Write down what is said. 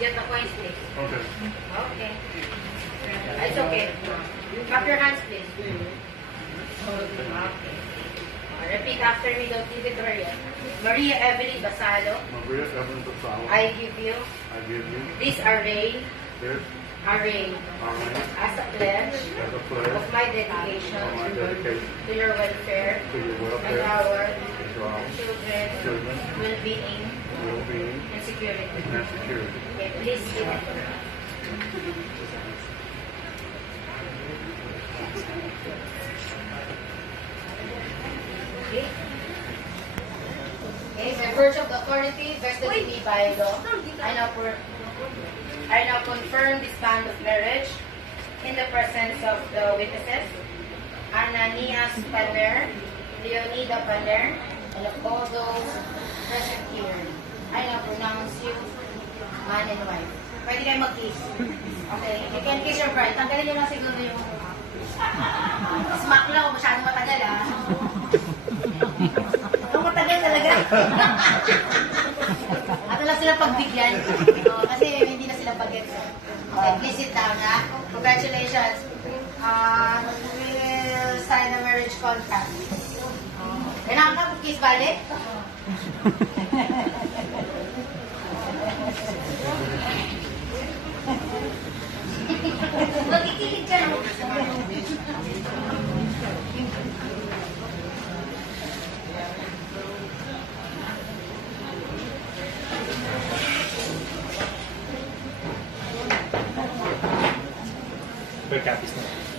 get the coins, please. Okay. Okay. It's okay. Clap your hands, please. Okay. Repeat after me, don't leave it, Maria. Maria Evelyn Basalo, Maria Evelyn Basalo, I give you I give you this array this as a pledge as a pledge of my dedication of my dedication to your welfare to your and welfare, our to our children's children, well-being well-being, and security. and security. Okay, please give it. Okay. Okay, by virtue of the authority vested in me by law, I now confirm this bond of marriage in the presence of the witnesses, Ananias Paner, Leonida Paner, and of all those present here. I now pronounce you man and wife. Pwede kayo mag-kiss. Okay, you can kiss your bride. Tanggalin nyo lang siguro yung smack lang, masyadong matagal ah. Ang matagal talaga. Ato lang sila pagbigyan. Kasi hindi na sila pag-gets. Okay, please sit down ha. Congratulations. We will sign a marriage contract. Kailangan ka kiss balik? Magkikilig ka lang. Very happy.